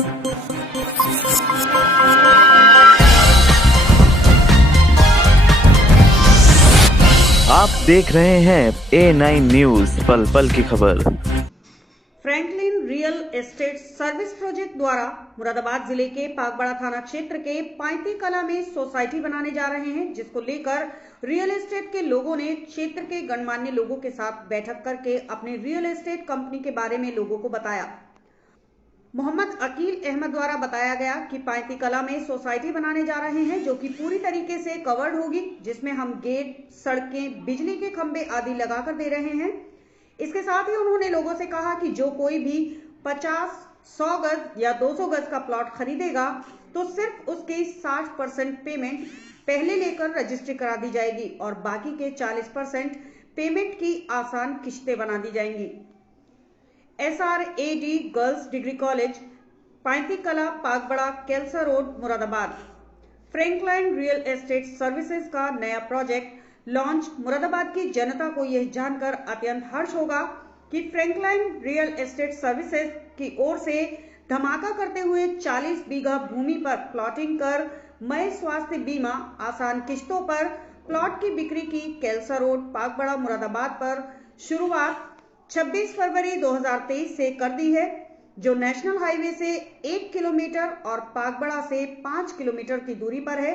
आप देख रहे हैं A9 न्यूज, पल पल की खबर। Franklin real estate service project द्वारा मुरादाबाद जिले के पागबड़ा थाना क्षेत्र के पाइती कला में सोसाइटी बनाने जा रहे हैं, जिसको लेकर रियल एस्टेट के लोगों ने क्षेत्र के गणमान्य लोगों के साथ बैठक करके अपने रियल एस्टेट कंपनी के बारे में लोगों को बताया। मोहम्मद अकील अहमद द्वारा बताया गया कि पाइती कला में सोसाइटी बनाने जा रहे हैं, जो कि पूरी तरीके से कवर्ड होगी, जिसमें हम गेट, सड़कें, बिजली के खंभे आदि लगाकर दे रहे हैं। इसके साथ ही उन्होंने लोगों से कहा कि जो कोई भी 50, 100 गज या 200 गज का प्लॉट खरीदेगा तो सिर्फ उसकी 60% पेमेंट पहले लेकर रजिस्ट्री करा दी जाएगी और बाकी के 40% पेमेंट की आसान किश्तें बना दी जाएंगी। SRAD girls degree college, Paiti Kala, Pagbada, Kelsa road, Moradabad. Franklin real estate services का नया प्रोजेक्ट लॉन्च। मुरादाबाद की जनता को यह जानकर अत्यंत हर्ष होगा कि फ्रैंकलिन रियल एस्टेट सर्विसेज की ओर से धमाका करते हुए 40 बीघा भूमि पर प्लॉटिंग कर मय स्वास्थ्य बीमा, आसान किश्तों पर प्लॉट की बिक्री की केलसा रोड, पागबड़ा, मुरादाबाद पर शुरुआत 26 फरवरी 2023 से कर दी है, जो नेशनल हाईवे से 1 किलोमीटर और पागबड़ा से 5 किलोमीटर की दूरी पर है।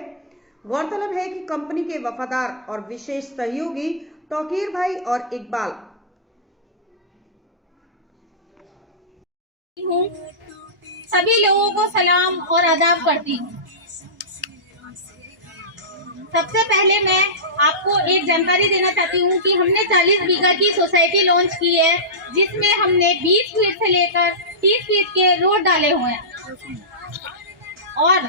गौरतलब है कि कंपनी के वफादार और विशेष सहयोगी तौकीर भाई और इकबाल सभी लोगों को सलाम और आदाब करती हूँ। सबसे पहले मैं आपको एक जानकारी देना चाहती हूँ कि हमने 40 बीघा की सोसाइटी लॉन्च की है, जिसमें हमने 20 फीट से लेकर 30 फीट के रोड डाले हुए हैं और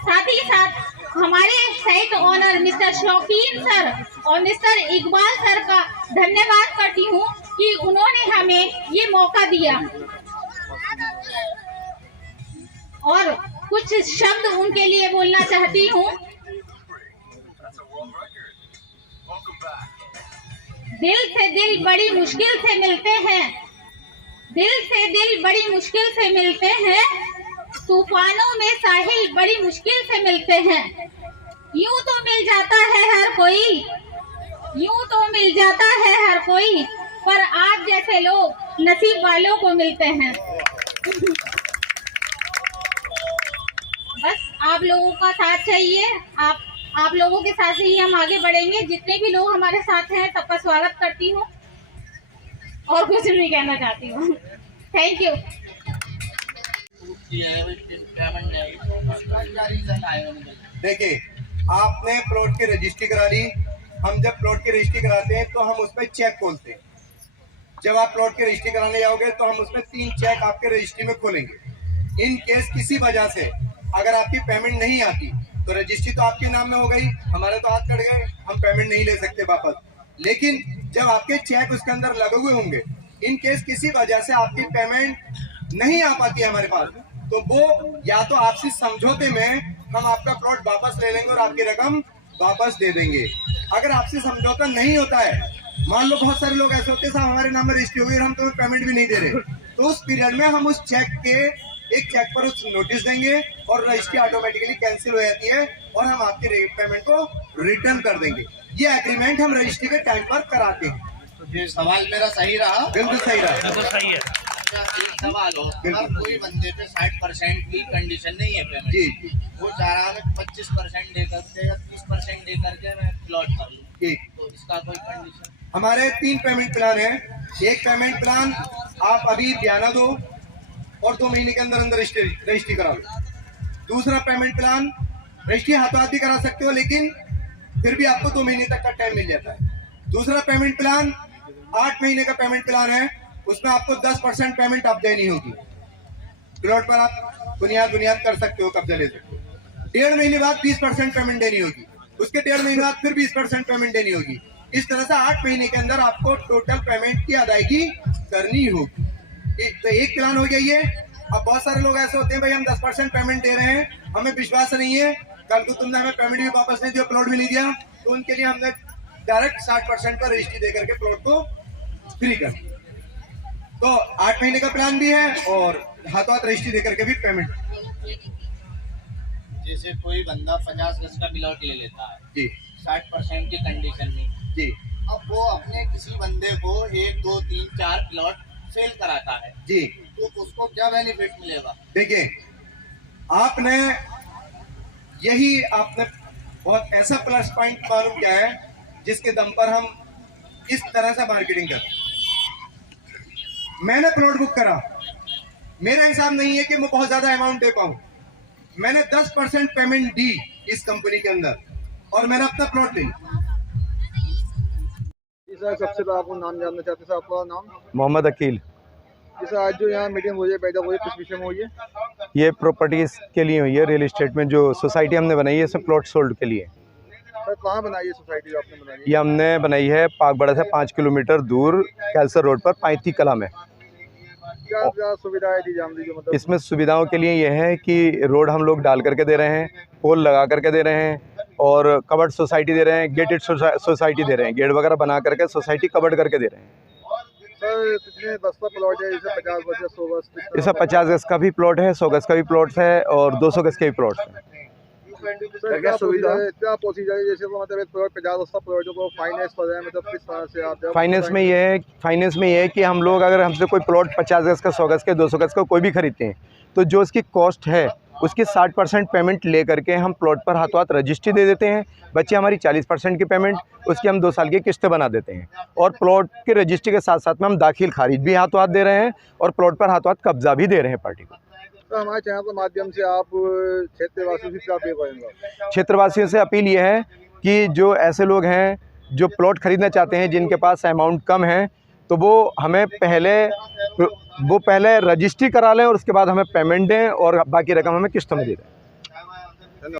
साथ ही साथ हमारे साइट ओनर मिस्टर शौकीन सर और मिस्टर इकबाल सर का धन्यवाद करती हूँ कि उन्होंने हमें ये मौका दिया और कुछ शब्द उनके लिए बोलना चाहती हूँ। दिल से दिल बड़ी मुश्किल से मिलते हैं, दिल से दिल बड़ी मुश्किल से मिलते हैं, तूफानों में साहिल बड़ी मुश्किल से मिलते हैं। यूं तो मिल जाता है हर कोई, यूं तो मिल जाता है हर कोई, पर आप जैसे लोग नसीब वालों को मिलते हैं। बस आप लोगों का साथ चाहिए, आप लोगों के साथ ही हम आगे बढ़ेंगे। जितने भी लोग हमारे साथ हैं सबका स्वागत करती हूँ और कुछ नहीं कहना चाहती हूँ। Thank you. देखिए, आपने प्लॉट की रजिस्ट्री करा ली। हम जब प्लॉट की रजिस्ट्री कराते हैं तो हम उस पर चेक खोलते हैं। जब आप प्लॉट की रजिस्ट्री कराने जाओगे तो हम उसमें 3 चेक आपके रजिस्ट्री में खोलेंगे। इन केस किसी वजह से अगर आपकी पेमेंट नहीं आती तो रजिस्ट्री तो आपके नाम में हो गई, हमारे तो हाथ कट गए, हम पेमेंट नहीं ले सकते वापस। लेकिन जब आपके चेक उसके अंदर लगे हुए होंगे, इन केस किसी वजह से आपकी पेमेंट नहीं आ पाती है हमारे पास, तो वो या तो आपसी समझौते में हम आपका प्लॉट वापस ले लेंगे और आपकी रकम वापस दे देंगे। अगर आपसी समझौता नहीं होता है, मान लो बहुत सारे लोग ऐसे होते हैं साहब हमारे नाम में रजिस्ट्री हो गई और हम तुम्हें पेमेंट भी नहीं दे रहे, तो उस पीरियड में हम उस चेक के एक चेक पर उस नोटिस देंगे और रजिस्ट्री ऑटोमेटिकली कैंसिल हो जाती है और हम आपकी पेमेंट को रिटर्न कर देंगे। ये एग्रीमेंट हम रजिस्ट्री के टाइम पर कराते हैं। ये सवाल मेरा सही रहा? बिल्कुल सही रहा। बिल्कुल सही है। एक सवाल हो, अगर कोई बंदे पे 60% की कंडीशन नहीं है पेमेंट, जी वो चाह रहा है 25% दे करके या 30% दे करके मैं प्लॉट कर लूँ, ठीक, तो इसका कोई कंडीशन? हमारे 3 पेमेंट प्लान है। एक पेमेंट प्लान आप अभी बयाना दो और 2 महीने के अंदर अंदर रजिस्ट्री करा लो। दूसरा पेमेंट प्लान रजिस्ट्री हाथों हाथ भी करा सकते हो, लेकिन फिर भी आपको 2 महीने तक का टाइम मिल जाता है। दूसरा पेमेंट प्लान 8 महीने का पेमेंट प्लान है, उसमें आपको 10% पेमेंट अब देनी होगी। प्लॉट पर आप बुनियाद कर सकते हो, कब्जा ले सकते हो। 1.5 महीने बाद 20% पेमेंट देनी होगी, उसके 1.5 महीने बाद फिर 20% पेमेंट देनी होगी। इस तरह से 8 महीने के अंदर आपको टोटल पेमेंट की अदायगी करनी होगी। तो एक प्लान हो गया ये। अब बहुत सारे लोग ऐसे होते हैं, भाई हम 10% पेमेंट दे रहे हैं, हमें विश्वास नहीं है, कल को तुमने हमें पेमेंट भी वापस नहीं दिया, प्लॉट भी नहीं दिया, तो उनके लिए हमने डायरेक्ट 60% पर रजिस्ट्री दे करके प्लॉट को फ्री कर दिया। तो 8 महीने का प्लान भी है और हाथों हाथ रजिस्ट्री देकर के भी पेमेंट। जैसे कोई बंदा 50 गज का प्लॉट ले लेता है जी 60% की कंडीशन में, जी अब वो अपने किसी बंदे को 1 2 3 4 प्लॉट सेल कराता है, जी। तो उसको क्या बेनिफिट मिलेगा? देखिए आपने बहुत ऐसा प्लस पॉइंट मालूम किया है जिसके दम पर हम इस तरह से मार्केटिंग कर रहे हैं। मैंने प्लॉट बुक करा, मेरा हिसाब नहीं है कि मैं बहुत ज्यादा अमाउंट दे पाऊं, मैंने 10% पेमेंट दी इस कंपनी के अंदर और मैंने अपना प्लॉट ले लिया। जी सर, सबसे पहले आपको नाम जानना चाहते हैं, आपका नाम? मोहम्मद अकील। जी सर, आज जो यहाँ मीटिंग हुई है, पैदा हुई है, किस विषय में हुई है? ये प्रॉपर्टीज़ के लिए हुई है, रियल इस्टेट में जो सोसाइटी हमने बनाई है, सब प्लॉट सोल्ड के लिए। सर कहाँ बनाई है सोसाइटी जो आपने बनाई है? ये हमने बनाई है पागबड़ा से 5 किलोमीटर दूर कैलसर रोड पर 35 कला में। क्या क्या सुविधाएं दी जाम दी जो मतलब? इसमें सुविधाओं के लिए ये है कि रोड हम लोग डाल करके दे रहे हैं, पोल लगा करके दे रहे हैं और कवर्ड सोसाइटी दे रहे हैं, गेटेड सोसाइटी दे रहे हैं, गेट वगैरह बना करके सोसाइटी कवर्ड करके दे रहे हैं। सर कितने बस का प्लॉट है? जैसे 50 गज या 100 गज? इसे 50 गज का भी प्लॉट है, 100 गज का भी प्लॉट है और 200 गज के भी प्लॉट है। सर क्या सुविधा है, क्या प्रोसीजर है? जैसे मतलब एक प्लॉट 50 गज का प्लॉट को फाइनेंस पर है, मतलब किस तरह से आप? फाइनेंस में ये है कि हम लोग अगर हमसे कोई प्लॉट 50 गज का, 100 गज का, 200 गज का कोई भी खरीदते हैं तो जो उसकी कॉस्ट है उसकी 60% पेमेंट ले करके हम प्लॉट पर हाथों हाथ रजिस्ट्री दे देते हैं। बच्चे हमारी 40% की पेमेंट, उसकी हम 2 साल की किस्तें बना देते हैं और प्लॉट की रजिस्ट्री के साथ साथ में हम दाखिल खारिज भी हाथों हाथ दे रहे हैं और प्लॉट पर हाथों हाथ कब्जा भी दे रहे हैं पार्टी को। तो हमारे चैनल के माध्यम से आप क्षेत्रवासियों से क्या अपील करेंगे? क्षेत्रवासियों से अपील ये है कि जो ऐसे लोग हैं जो प्लॉट खरीदना चाहते हैं, जिनके पास अमाउंट कम है, तो वो पहले रजिस्ट्री करा लें और उसके बाद हमें पेमेंट दें और बाकी रकम हमें किस्तों में दे दें।